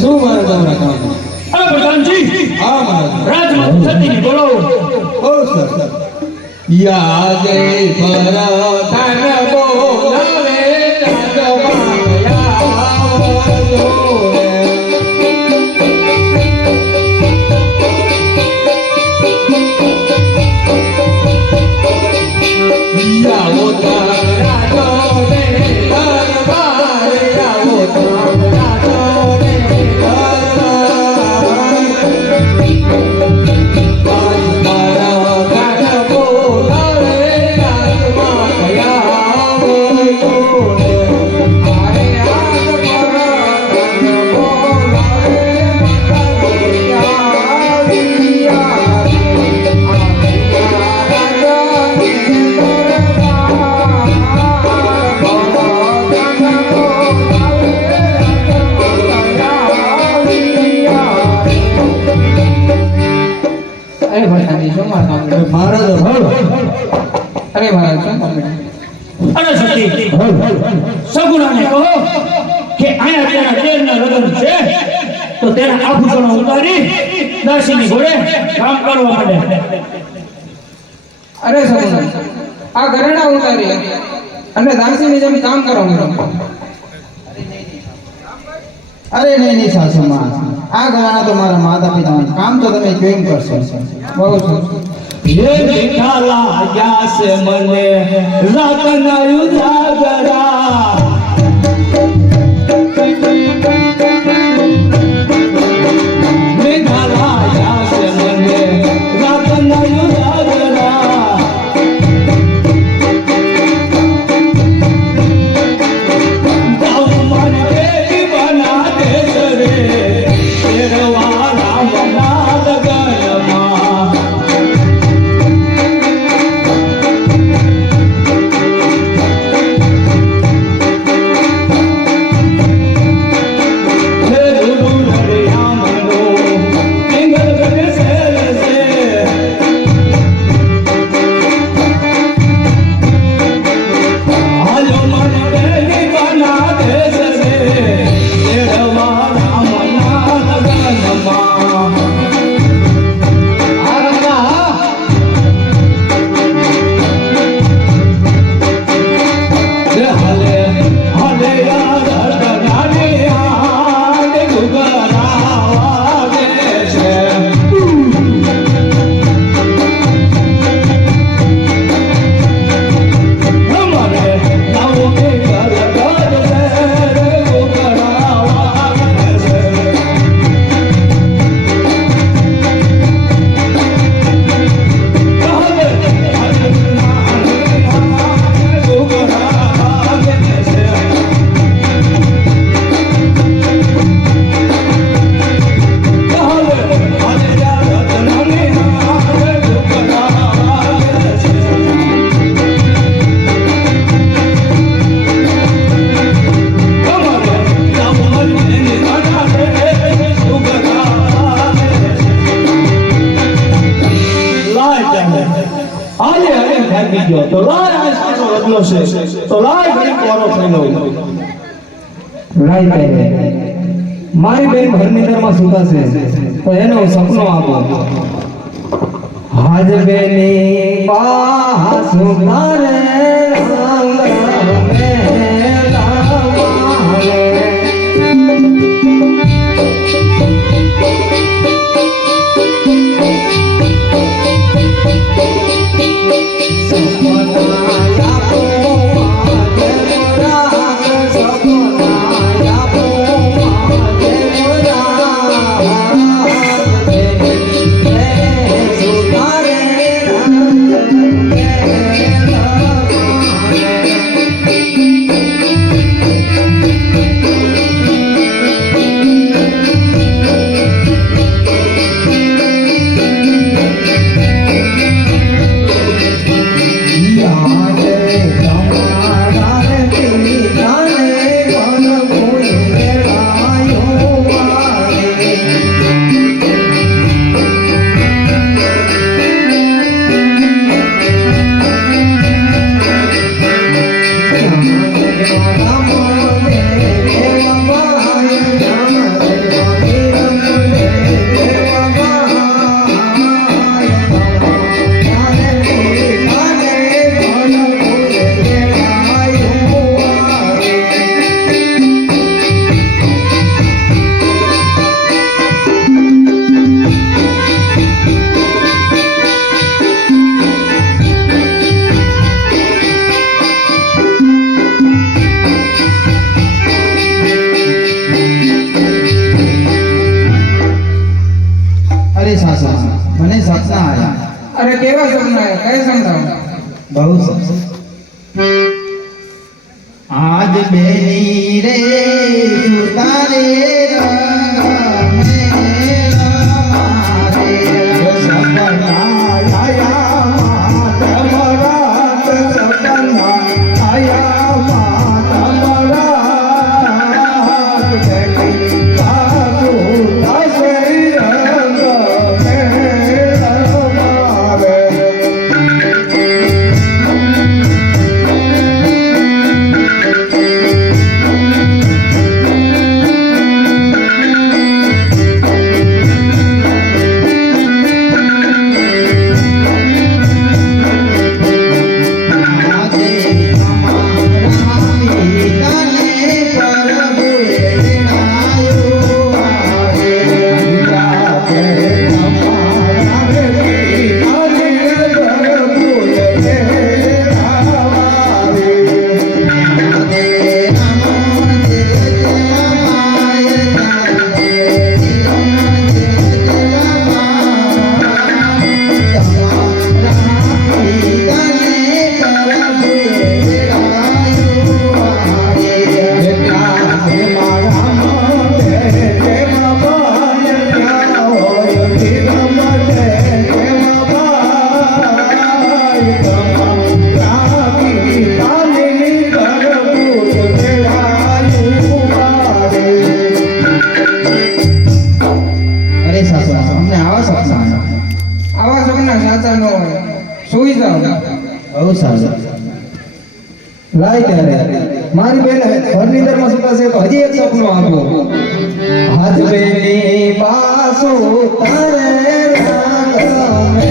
શું મારે તમારા કામ? અરે પ્રધાનજી, હા મહારાજ. રાજમાતા સતીને બોલો. ઓ સર. યાદ પરધાન બોલાવે સગુણાને કહો કે આયા તેના દેરના લગ્ન છે તો તેના આભૂષણો ઉતારી દાસીની ઘોડે કામ કરવા માંડે. અરે સગુણા, આ ઘરેણા ઉતારી અને દાસીની જેમ કામ કરવા માંડો. અરે નહીં સાસુમાં, આ ઘરાણા તો મારા માતા પિતા, કામ તો તમે કેમ કરશો? બહુ સરસ. ये निकाला क्या से मने रात ना उजागरा ગયો તો લાય આ સાનો બદલો છે તો લાય ઘડી કોરો થઈ લઉં લાઈ કરે મારી બેન ભરનીધરમાં સુતા છે તો એનો સપનો આપો હાજ બેની પાસ મારે અરે સાસા મને સપના આવ્યા અરે કેવા સપના આવ્યા કઈ સમજાવો બહુ સપના આજ બેની રે સુતા રે રંગ આવા સપના સાચા ન હોય સુઈ જાઓ બહુ સારું લાઈ ત્યારે મારી બેન ફર્નિચરમાં સુતા છે તો હજી એક સપનું આપો હાથ બેની પાસો તારે રાગમે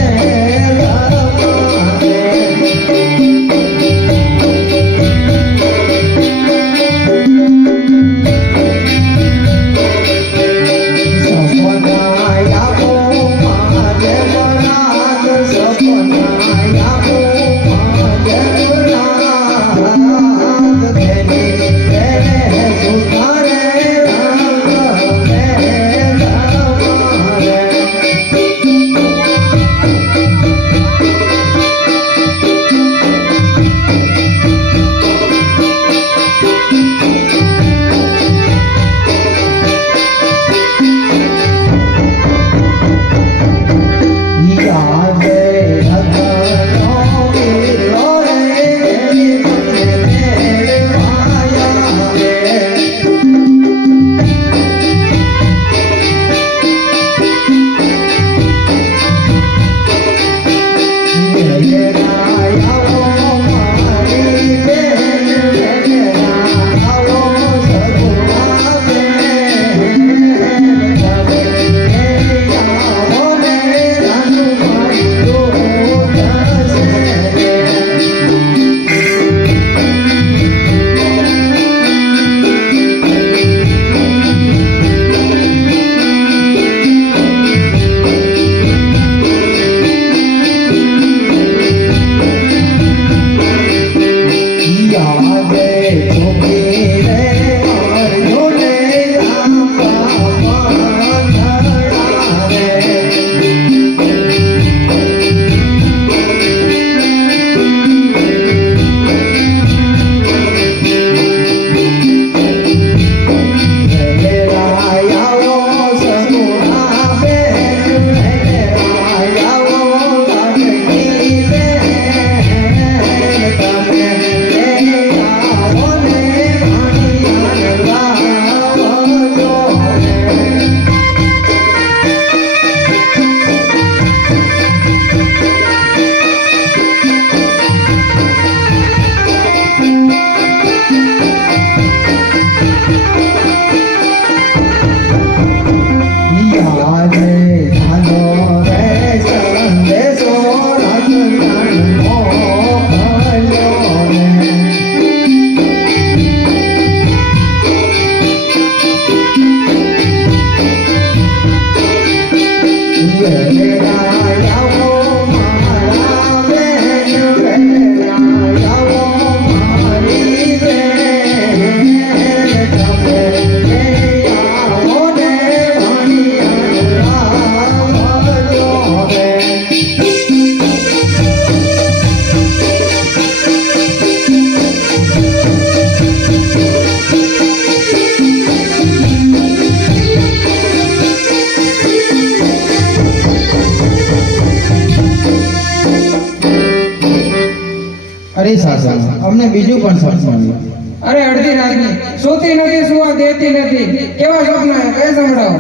અરે સાસુ અમને બીજું પણ સપનું આવ્યું. અરે અડધી રાતની સૂતી નથી, સુવા દેતી નથી. કેવા સપના છે? કઈ સંભળાવો.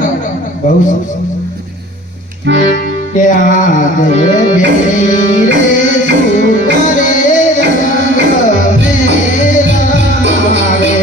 બહુ સરસ. કે આજે બેની રે સુતારે રંગ મેરા મારે.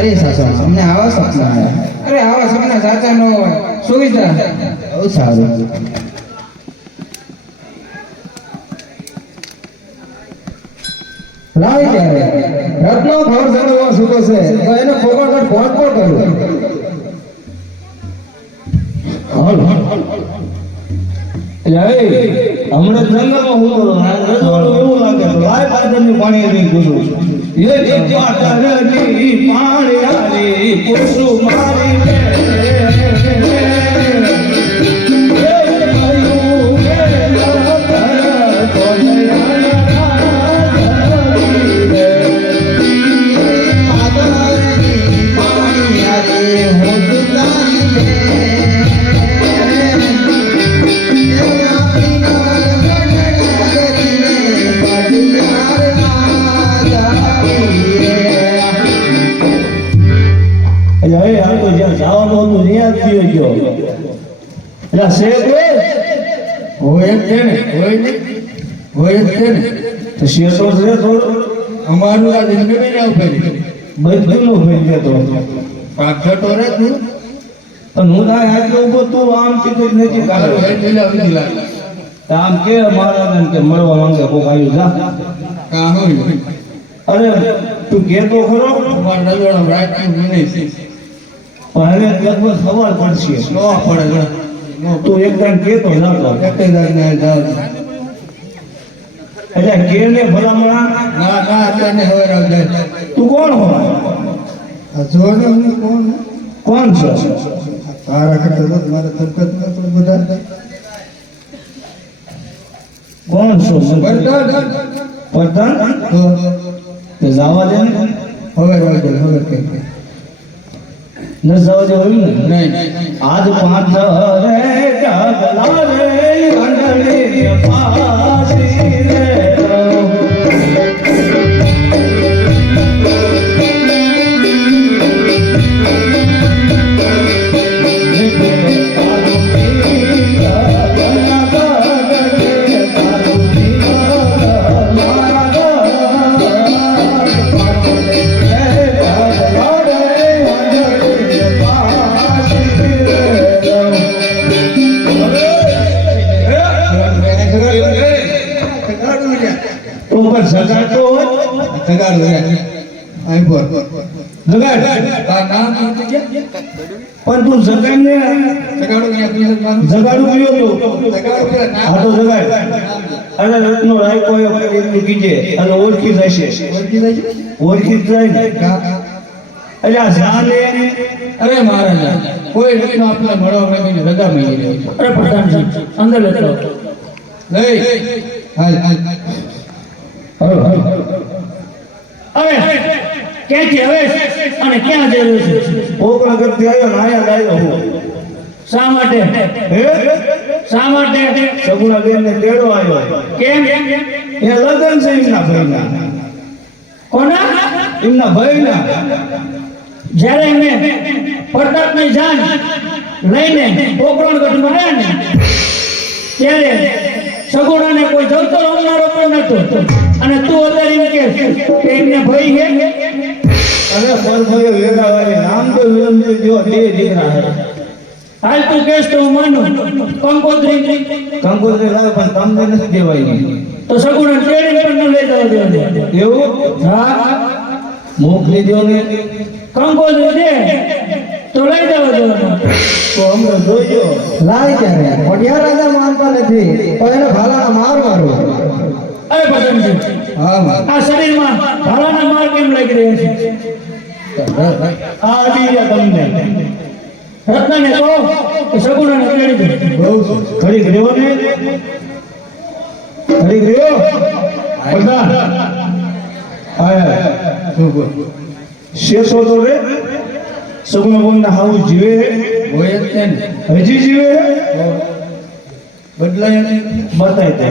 અરે સાસુ અમને આવા સપના આવ્યા. અરે આવા સપના સાચા ન હોય. સુવિધા બહુ સારું. લાવી ત્યારે રત્નો ઘર જમવા સૂતો છે તો એનો પોગળ ફોન પણ કરું. હમણાં જંગલમાં હું કરું રજવાડું એવું લાગે તો લાય પાદરની પાણી નહીં કૂદું એ પાણી આલી પોસું મારી અમારું આ જિંદગી ના ઉભેલી બધું ભાઈ ગયો પાછળ તો રે તું અને હું તારે આટલો ઉભો તું આમ ટિકિટ નથી તારું કાઢ્યો. હેઠ લાવી લાગે આમ કે મારા કે મળવા માંગે કોક આવ્યું જા કા હોય અરે તું કેતો ખરો તમાર નજોડો રાખ્યું મને છે પણ હવે લગભગ સવાલ પડશે નો પડે નો તું એકદમ કેતો નતો એકટેદાર ના જાવ એટલે કે ને ભલામણા ના ના તને હવે રાવ જાય તું કોણ હો આ જોને હું કોણ છો તારા કરતા તો મારા તરકત ના તો બધા કોણ છો બરદાર પતન તો તે જવા દે ને હવે રાવ જાય હવે કઈ ન જવા દે હોય ને નહીં આજ પાથરે ઢગલા રે અંડળી પાસી રે સગાડતો હોય સગાડો રે આઈ બોલ સગાડ તાર નામ શું છે પણ તું સગાડ ને સગાડો અહીંયા પીછે મારું સગાડું ગયો તો સગાડો કે નામ આ તો સગાડ અને રત્નો રાયકો એટલું કીજે અને ઓળખી જશે ઓળખી જાય છે ઓળખી જ જાય ને એટલે આ જાને અરે મહારાજ કોઈ રીતનો આપણે મળવા માંગીને રજા માંગી રહ્યો છે અરે પ્રધાનજી અંદર લેતો લઈ હાલ હાલ હવે ક્યાંથી હવે અને ક્યાં જરૂર છે પોકળા કરતી આવ્યો ને આયા આવ્યો હું શા માટે હે શા માટે સગુણા બેન ને તેડો આવ્યો કેમ એ લગન છે એમના ભાઈના કોના એમના ભાઈના જ્યારે મેં પ્રતાપની જાન લઈને પોકરણગઢમાં રહ્યા ને ત્યારે સગુણાને કોઈ જવતો રમનારો પણ નતો અને તું અત્યારે એમ કે એમને ભય છે અને પરભયો વેગા વાળી નામ તો વિલંબી જો બે દીકરા હે હાલ તું કહેશ તો હું માનું કંકોત્રી કંકોત્રી લાવે પણ તમને નથી દેવાય નહીં તો સગુણા તેડીને પણ ન લઈ જવા દેવા એવું હા મોકલી દો ને કંકોત્રી દે તો લઈ જવા દેવાનો તો અમને જોઈજો લાય ત્યારે મોઢિયા રાજા માનતા નથી તો એને ભાલાના માર મારો અરે પતંગજી હા આ શરીરમાં ભાલાના માર કેમ લાગી રહ્યા છે આ દીયા તમને રત્નને કહો કે સગુણાને તેડી દે બહુ ઘડીક રહ્યો ને ઘડીક રહ્યો પ્રધાન આયા શું બોલ શેષો તો રે સગુણા બોલના હાવ જીવે હોય જ છે ને હજી જીવે બદલાય ને બતાય દે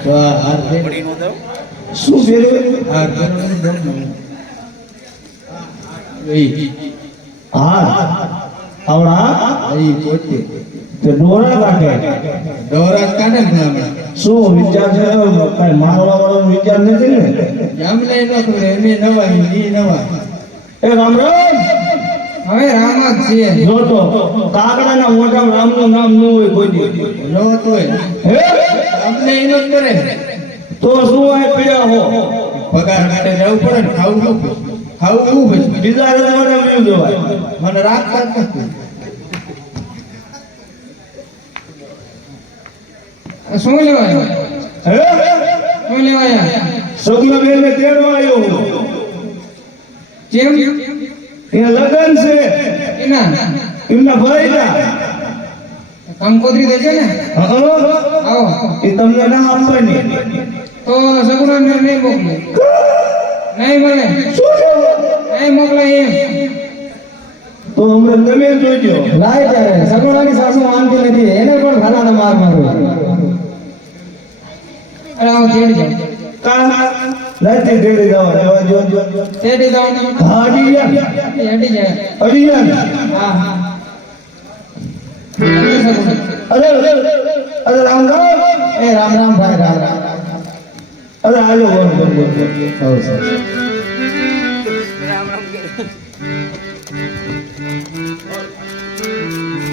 તો આ હાર છે શું ફેરવે હાર કરવાનું દમ નહીં હા આવડા અહીં પોતે તે ડોરા કાઢે દોરા કાઢે ને હમણાં શું વિચાર છે કઈ મારવા વાળો વિચાર નથી ને એમને નતું એમને નવા ઈ નવા એ રામ રામ હવે રામ જ છીએ જોતો કાગડાના મોઢામાં રામનું નામ ન હોય કોઈ દી નો તોય હે અમને એનો જ કરે તો શું હોય પીડા હો પગાર માટે જવું પડે ને ખાવું શું પછી બીજા રજવાડે વયું જવાય મને રાખતા જ નથી શું લેવાય હે શું લેવાય સગુણા બેન ને તેડવા આવ્યો કેમ ત્યાં લગન છે એના એમના ભાઈના કંકોત્રી દેશે ને આવો એ તમને ના આપવાની તો સગુણાને નહીં મોકલે નહીં મળે નહીં મોકલે એમ તો હમણાં તમે જોજો લાય ત્યારે સગુણાની સાસુ માનતી નથી એને પણ ભાલાના માર મારો અરે આવો તેડી જાઓ લાઈથી તેડી જવા જો તેડી જાઓ ને ગાડી તેડી જાય અડિયા હા હા નહીં સગુણા. અરે અરે રામ રામ એ રામ રામ ભાઈ રામ રામ અરે આજો બોલ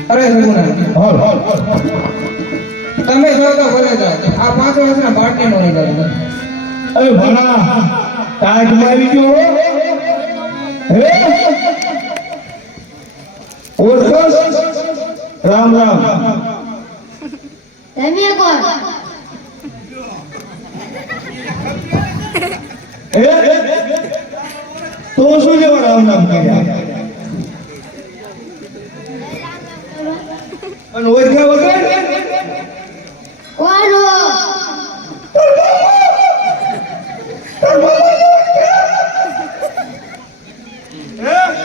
અરે સગુણા હોલ હોલ તમે જો તો ભલે જાઓ આ 5 વર્ષના બાળકને નો લઈ જાઓ અરે ભણા તાજ મારી ગયો હે ઓળખસ રામ રામ તમે કોણ હે તો શું લેવા રામ રામ કર્યા અને ઓળખ્યા વગર કોણ હો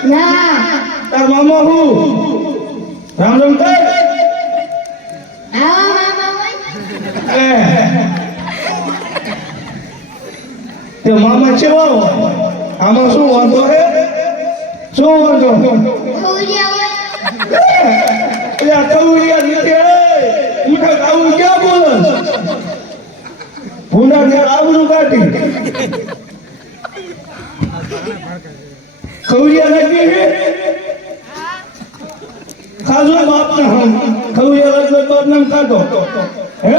ના તાર મામા હું રામ રામ કર એ તે મામા છે આમાં શું વાંધો હે શું વાંધો એટલે આ કૌરિયા નીચે ઉઠા આવું ક્યાં બોલસ ભૂંડા ને આબરૂ કાઢી કૌરિયા લાગી હે ખાજો બાપ ને હમ કૌરિયા લાગી બાપ નામ ખાધો હે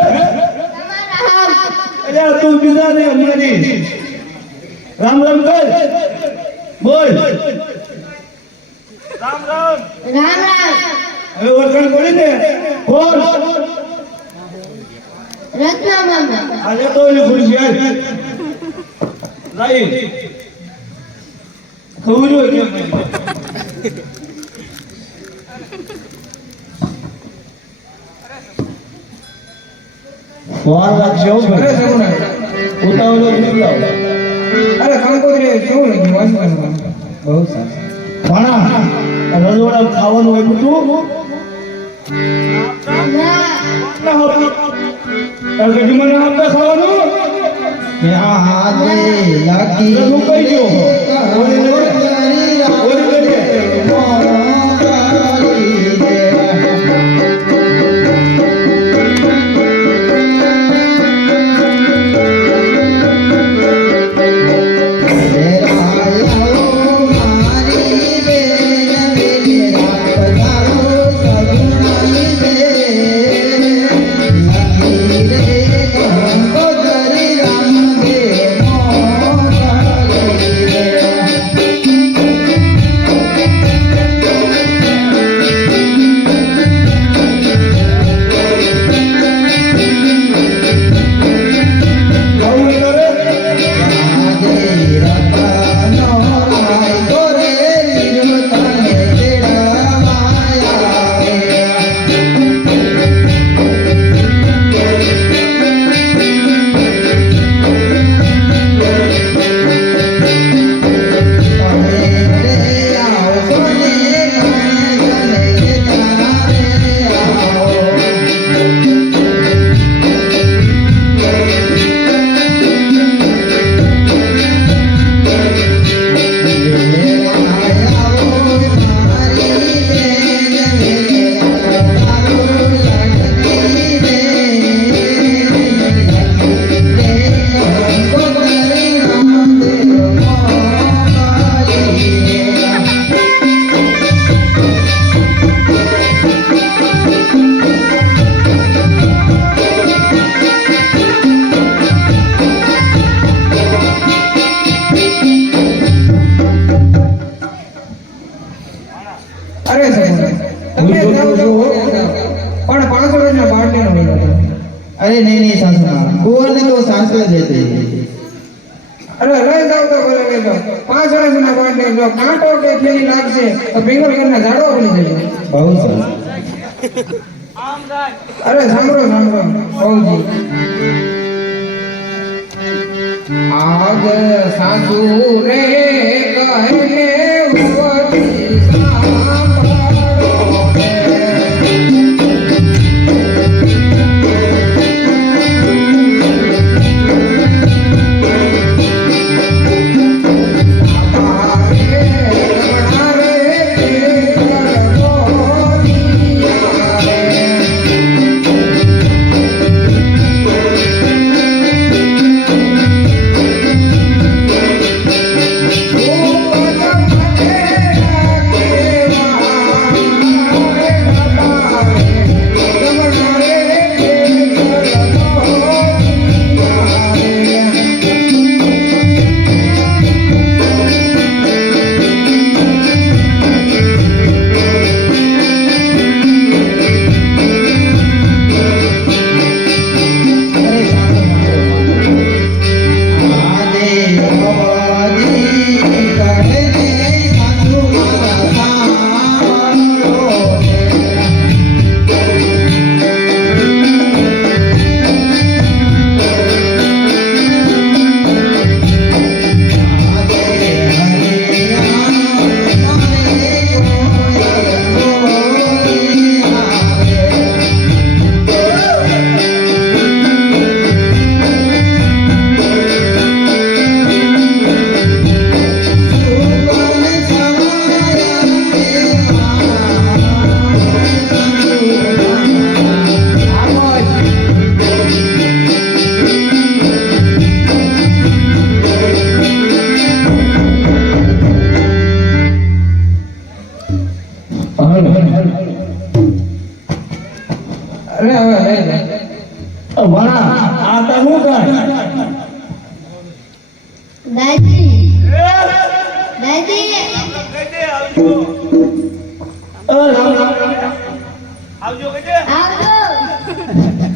એટલે તું બીજા ને મારી રામ રામ કર બોલ રામ રામ હવે ઓળખાણ પડી ને બોલ આજે તો એની ખુરશી આજ લાઈ ખબર હોય કેમ વાર રાખજો અરે સગુણા ઉતાવળો નથી આવો અરે કંકોત્રી કેવું લાગ્યું વાંચવાનું બહુ સારું ભણા રજવાડા ખાવાનું હોય બધું ના હોતું તાર ગજુમાં ના આપતા ખાવાનું હું કહી દો અરે સગુણા તમે જાઓ છો પણ 5 વર્ષના બાળકને મળ્યો अरे नहीं सासू कुंवर ने तो सांस देते અરે લઈ જાવ તો ભલે લઈ જાવ 5 વર્ષના બાળકને જો કાંટો કે ખેલી લાગશે તો પિંગલ કરના ઝાડો પડી જશે बहुत सारा અરે સાંભળો બહુજી આગ સાસુ રે કહે ઉવતી સાંભળો Oh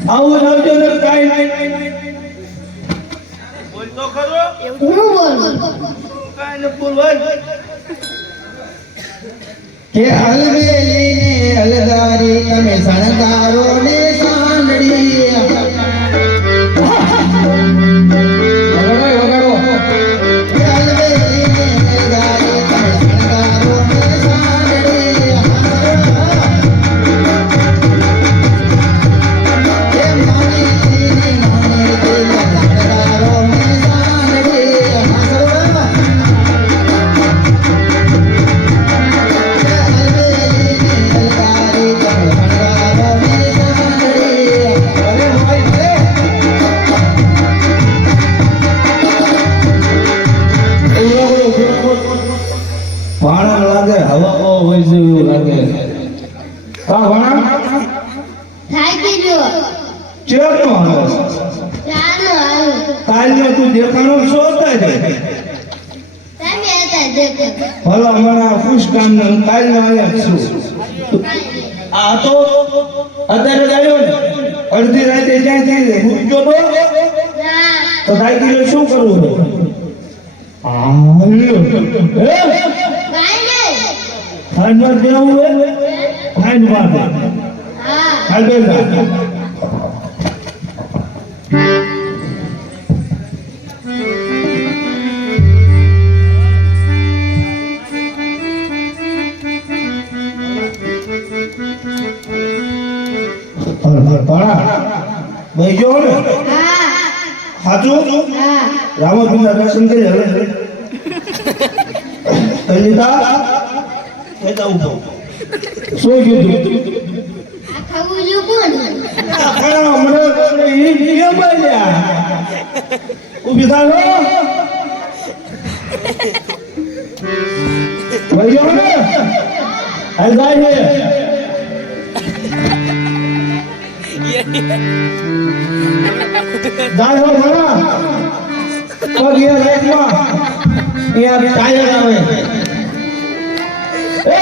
આવું આવજો ને કાંઈ નહીં. કાંઈ ને બોલવાય. કે હલવેલી ને હલદારી તમે શણગારો ને સાંડળી વગાડો કે હલવેલી ને હલદારી તમે શણગારો ને સાંડળી કે માણી ને માણી કે શણગારો ને સાંડળી ભાણા લાગે હવા બહુ હોય છે એવું લાગે. હા ભાણા ચેરનો આવે કાલનો તું દેખાણો શું હતા છે ભલા મારા ખુશ કામ ને કાલનો આવ્યા છું. આ તો અત્યારે જ આવ્યો ને અડધી રાતે ક્યાંથી ઉઠ્યો તો સાયકલ શું કરવું ફાઇનમાં જવું હોય ફાઇનમાં ભાઈ જો ને સાચું રામાપીરના દર્શન કરી હવે શું કીધું ઉભી થાવ ભાઈ જો ને હાલ જાય છે જાય હો ભણા પગ એ રાઈટમાં અહીંયા ટાયર આવે એ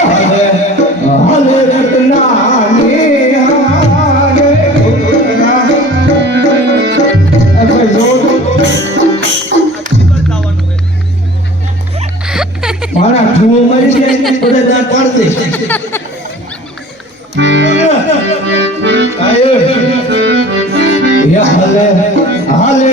હાલે રત્ના ને હાલે ઉતરા આપણે જોર મારા ઠુઓ મરી છે બધા દાંત પાડશે હાલે હાલે